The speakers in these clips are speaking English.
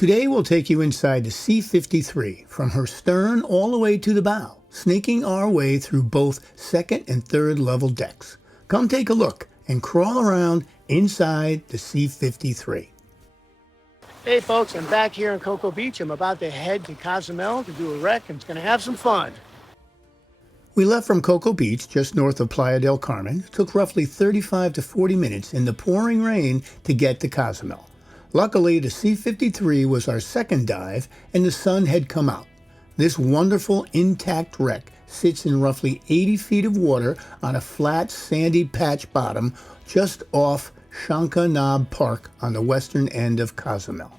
Today we'll take you inside the C-53 from her stern all the way to the bow, snaking our way through both second and third level decks. Come take a look and crawl around inside the C-53. Hey folks, I'm back here in Cocoa Beach. I'm about to head to Cozumel to do a wreck and it's going to have some fun. We left from Cocoa Beach, just north of Playa del Carmen. It took roughly 35 to 40 minutes in the pouring rain to get to Cozumel. Luckily, the C-53 was our second dive and the sun had come out. This wonderful intact wreck sits in roughly 80 feet of water on a flat sandy patch bottom just off Shanka Knob Park on the western end of Cozumel.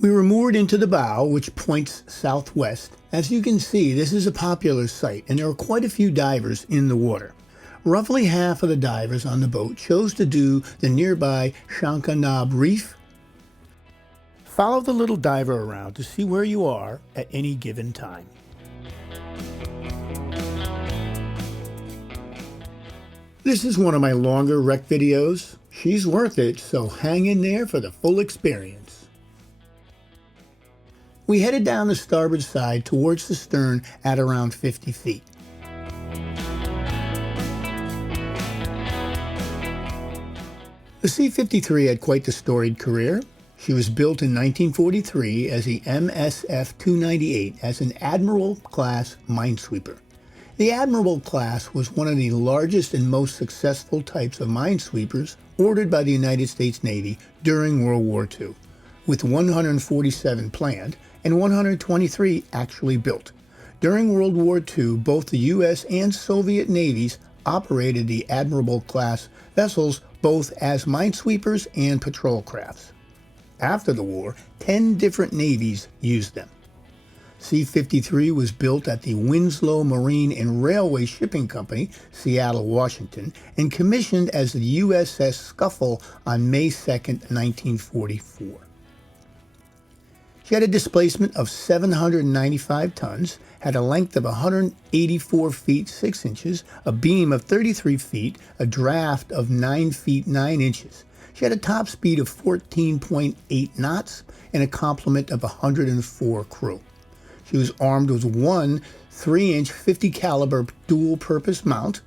We were moored into the bow, which points southwest. As you can see, this is a popular site and there are quite a few divers in the water. Roughly half of the divers on the boat chose to do the nearby Shanka Knob Reef. Follow the little diver around to see where you are at any given time. This is one of my longer wreck videos. She's worth it, so hang in there for the full experience. We headed down the starboard side towards the stern at around 50 feet. The C-53 had quite the storied career. She was built in 1943 as the MSF-298 as an Admirable class minesweeper. The Admirable class was one of the largest and most successful types of minesweepers ordered by the United States Navy during World War II, with 147 planned and 123 actually built. During World War II, both the U.S. and Soviet navies operated the Admirable class vessels both as minesweepers and patrol crafts. After the war, 10 different navies used them. C-53 was built at the Winslow Marine and Railway Shipping Company, Seattle, Washington, and commissioned as the USS Scuffle on May 2, 1944. She had a displacement of 795 tons, had a length of 184 feet 6 inches, a beam of 33 feet, a draft of 9 feet 9 inches. She had a top speed of 14.8 knots and a complement of 104 crew. She was armed with one 3-inch 50 caliber dual-purpose mount,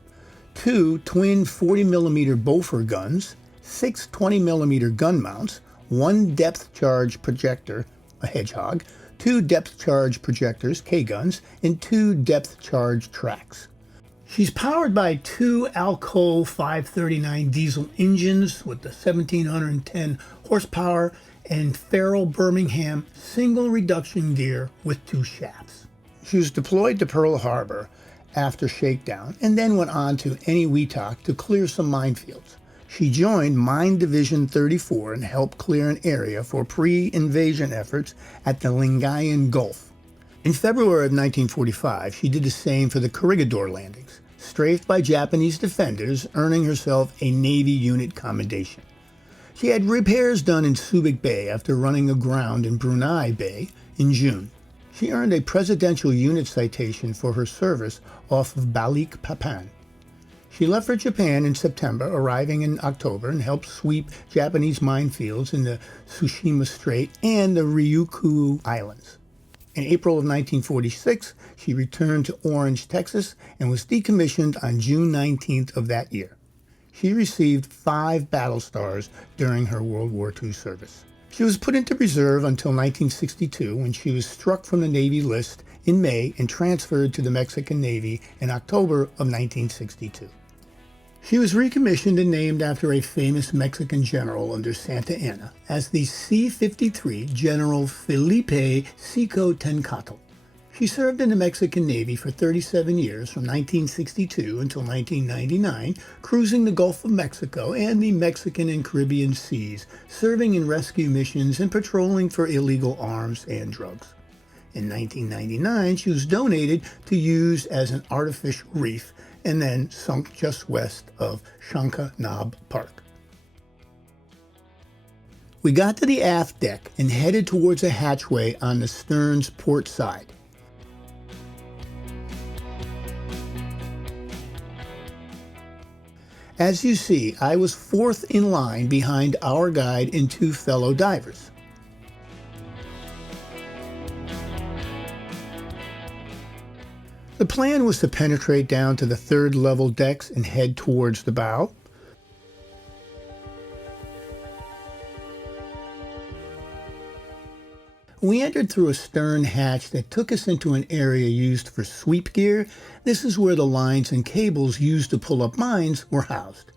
2 twin 40mm Bofor guns, 6 20mm gun mounts, 1 depth charge projector, a Hedgehog, 2 depth charge projectors, K-guns, and 2 depth charge tracks. She's powered by 2 Alco 539 diesel engines with the 1710 horsepower and Farrell Birmingham single reduction gear with 2 shafts. She was deployed to Pearl Harbor after shakedown and then went on to Eniwetok to clear some minefields. She joined Mine Division 34 and helped clear an area for pre-invasion efforts at the Lingayen Gulf. In February of 1945, she did the same for the Corregidor landings, strafed by Japanese defenders, earning herself a Navy unit commendation. She had repairs done in Subic Bay after running aground in Brunei Bay in June. She earned a Presidential Unit Citation for her service off of Balikpapan. She left for Japan in September, arriving in October, and helped sweep Japanese minefields in the Tsushima Strait and the Ryukyu Islands. In April of 1946, she returned to Orange, Texas, and was decommissioned on June 19th of that year. She received 5 battle stars during her World War II service. She was put into reserve until 1962, when she was struck from the Navy list in May and transferred to the Mexican Navy in October of 1962. She was recommissioned and named after a famous Mexican general under Santa Anna as the C-53 General Felipe Xicotencatl. She served in the Mexican Navy for 37 years from 1962 until 1999, cruising the Gulf of Mexico and the Mexican and Caribbean seas, serving in rescue missions and patrolling for illegal arms and drugs. In 1999, she was donated to use as an artificial reef and then sunk just west of Shanka Knob Park. We got to the aft deck and headed towards a hatchway on the stern's port side. As you see, I was 4th in line behind our guide and 2 fellow divers. The plan was to penetrate down to the third level decks and head towards the bow. We entered through a stern hatch that took us into an area used for sweep gear. This is where the lines and cables used to pull up mines were housed.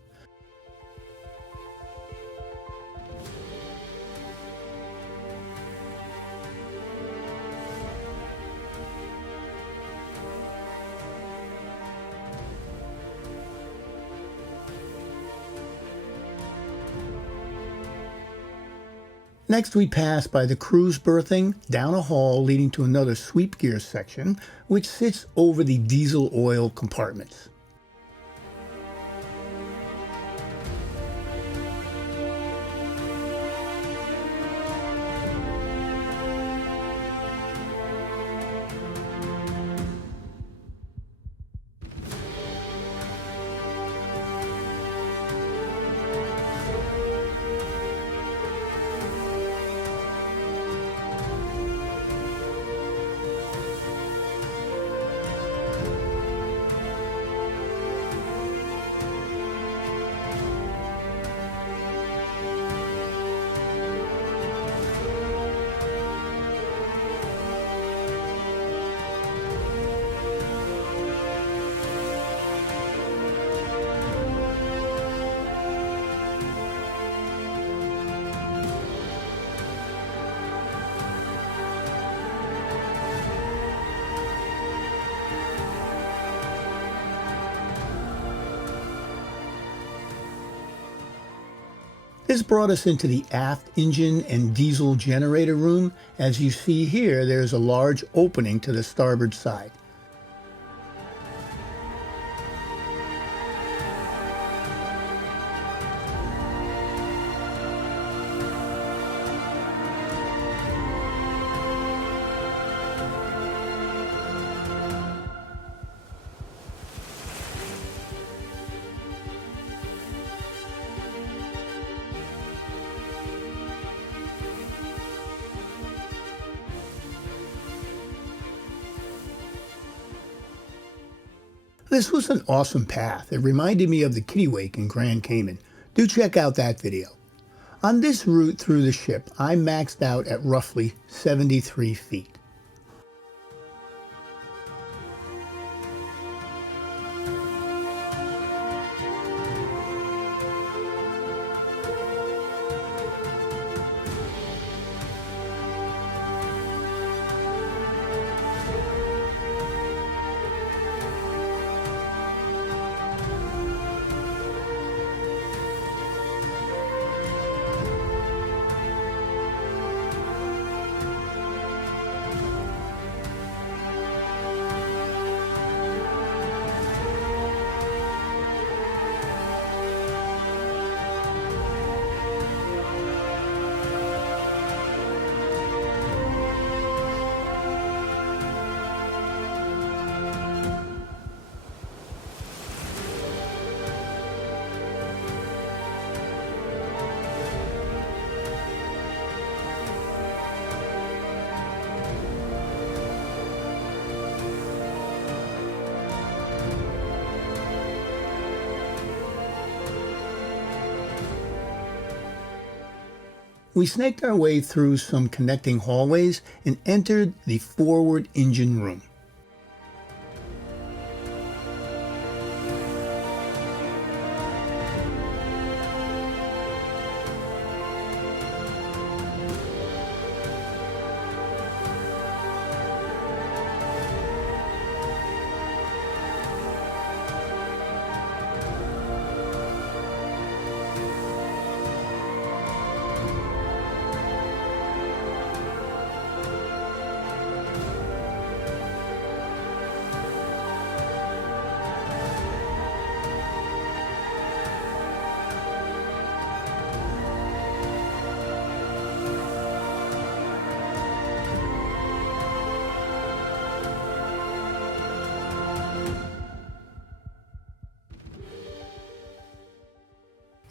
Next, we pass by the crew's berthing, down a hall leading to another sweep gear section, which sits over the diesel oil compartments. This brought us into the aft engine and diesel generator room. As you see here, there's a large opening to the starboard side. This was an awesome path. It reminded me of the Kittiwake in Grand Cayman. Do check out that video. On this route through the ship, I maxed out at roughly 73 feet. We snaked our way through some connecting hallways and entered the forward engine room.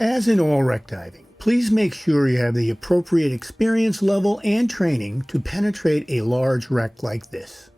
As in all wreck diving, please make sure you have the appropriate experience level and training to penetrate a large wreck like this.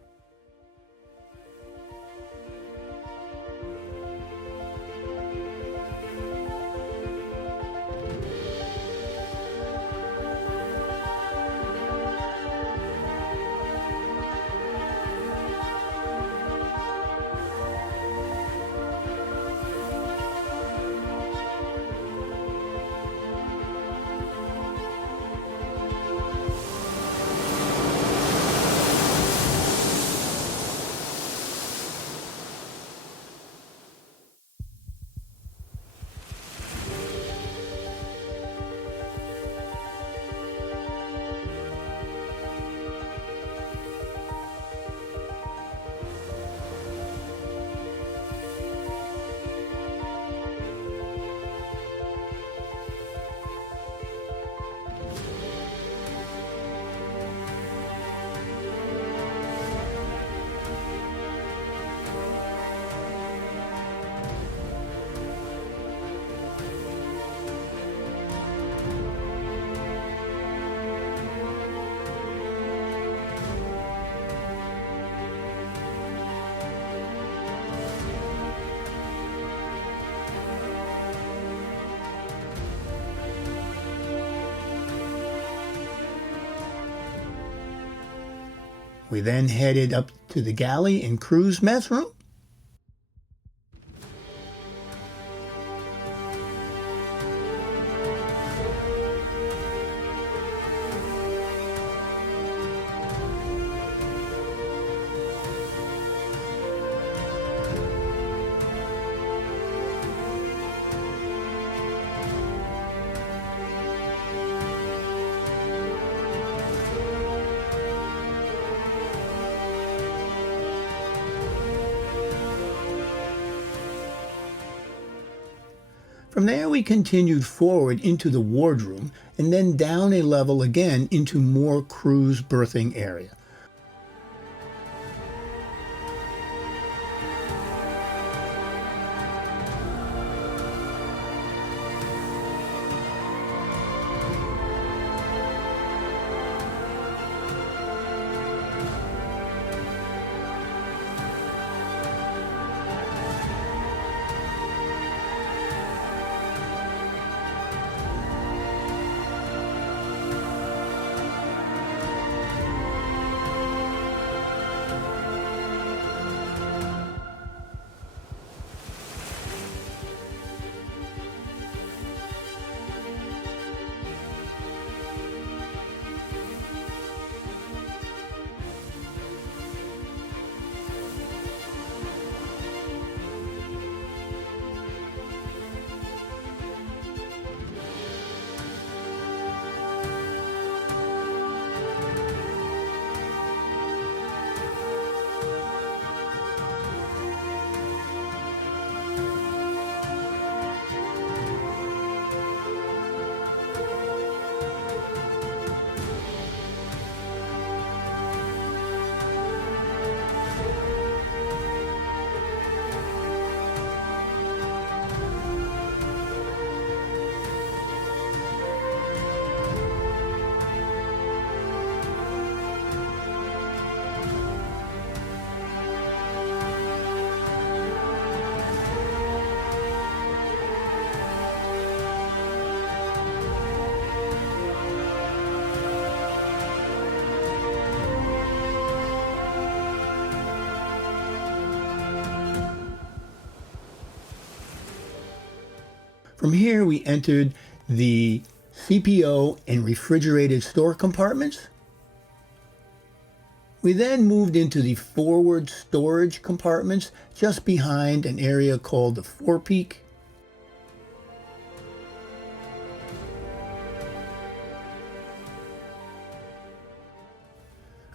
We then headed up to the galley and crew's mess room. From there we continued forward into the wardroom and then down a level again into more crew's berthing area. From here we entered the C.P.O and Refrigerator Store compartments. We then moved into the forward storage compartments just behind an area called the forepeak.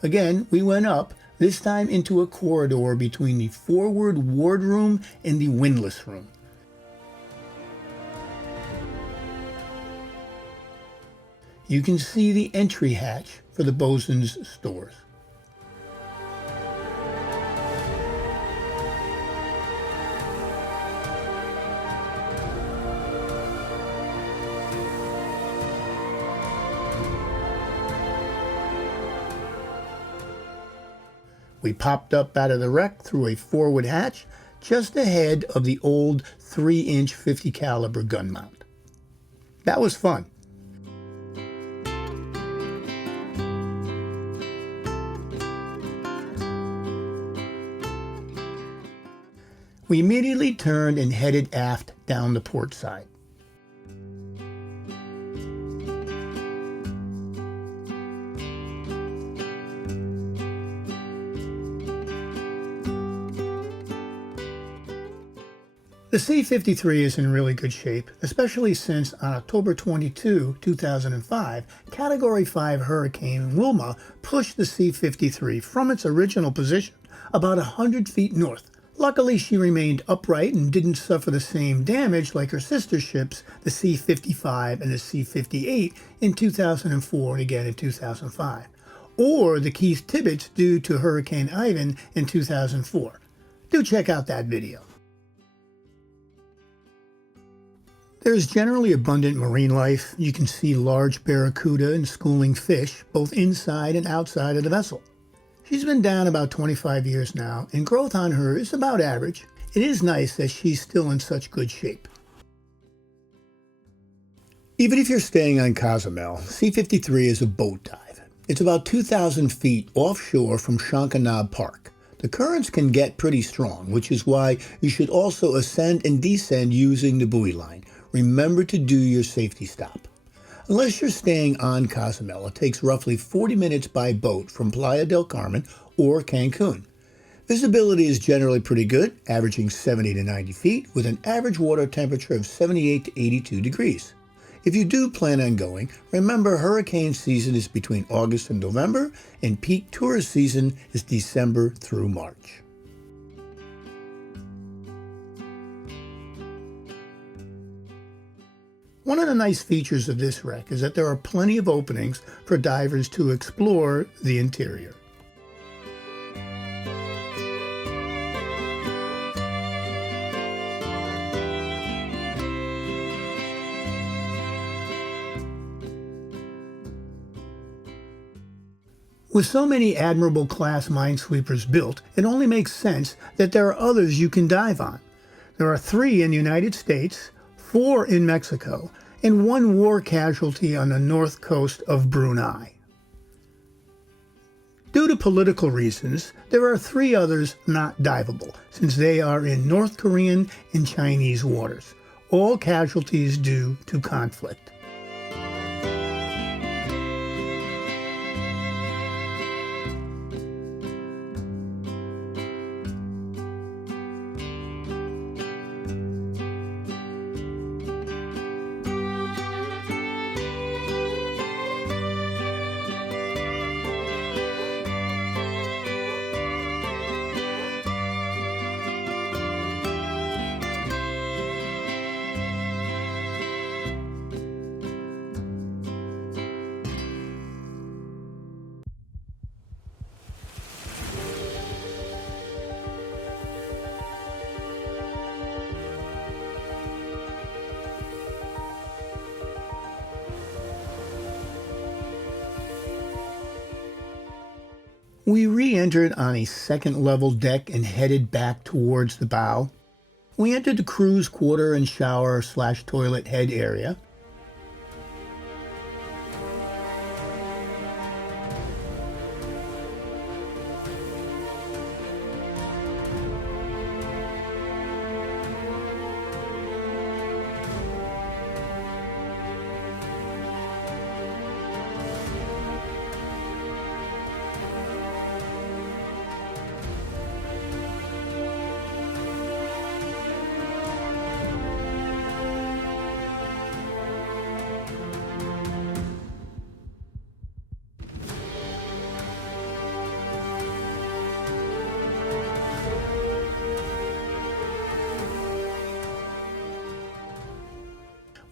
Again, we went up, this time into a corridor between the forward wardroom and the windlass room. You can see the entry hatch for the bosun's stores. We popped up out of the wreck through a forward hatch just ahead of the old 3-inch 50 caliber gun mount. That was fun. We immediately turned and headed aft down the port side. The C-53 is in really good shape, especially since on October 22, 2005, Category 5 Hurricane Wilma pushed the C-53 from its original position about 100 feet north. Luckily, she remained upright and didn't suffer the same damage like her sister ships, the C-55 and the C-58, in 2004 and again in 2005, or the Keith Tibbets due to Hurricane Ivan in 2004. Do check out that video. There is generally abundant marine life. You can see large barracuda and schooling fish, both inside and outside of the vessel. She's been down about 25 years now, and growth on her is about average. It is nice that she's still in such good shape. Even if you're staying on Cozumel, C-53 is a boat dive. It's about 2,000 feet offshore from Shankanab Park. The currents can get pretty strong, which is why you should also ascend and descend using the buoy line. Remember to do your safety stop. Unless you're staying on Cozumel, it takes roughly 40 minutes by boat from Playa del Carmen or Cancun. Visibility is generally pretty good, averaging 70 to 90 feet, with an average water temperature of 78 to 82 degrees. If you do plan on going, remember hurricane season is between August and November, and peak tourist season is December through March. One of the nice features of this wreck is that there are plenty of openings for divers to explore the interior. With so many Admirable class minesweepers built, it only makes sense that there are others you can dive on. There are 3 in the United States, 4 in Mexico, and 1 war casualty on the north coast of Brunei. Due to political reasons, there are 3 others not diveable, since they are in North Korean and Chinese waters, all casualties due to conflict. We re-entered on a second-level deck and headed back towards the bow. We entered the crew's quarter and shower/toilet head area.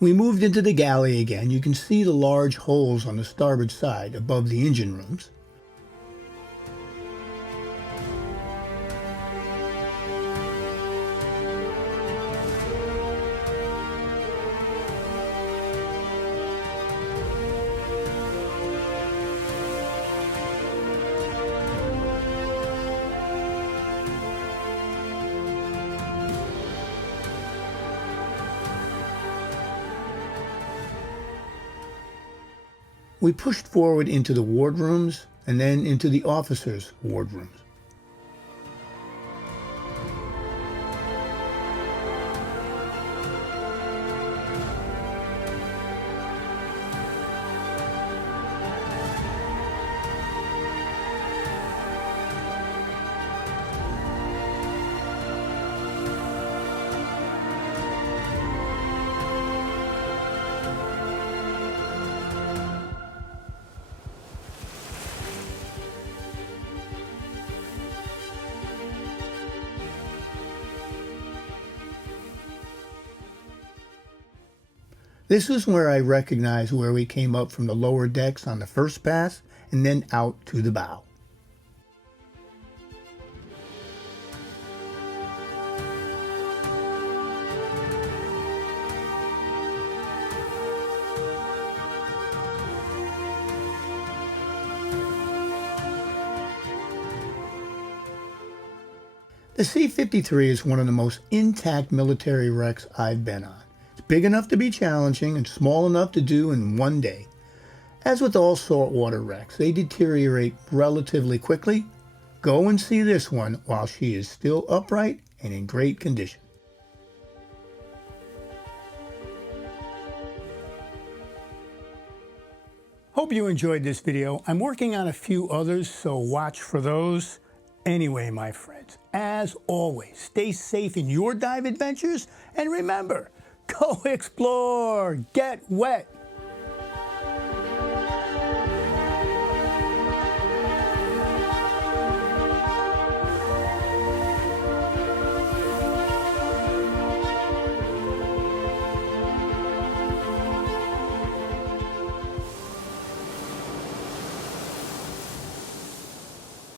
We moved into the galley again. You can see the large holes on the starboard side above the engine rooms. We pushed forward into the wardrooms and then into the officers' wardrooms. This is where I recognize where we came up from the lower decks on the first pass and then out to the bow. The C-53 is one of the most intact military wrecks I've been on. Big enough to be challenging and small enough to do in one day. As with all saltwater wrecks, they deteriorate relatively quickly. Go and see this one while she is still upright and in great condition. Hope you enjoyed this video. I'm working on a few others, so watch for those. Anyway, my friends, as always, stay safe in your dive adventures, and remember, go explore, get wet,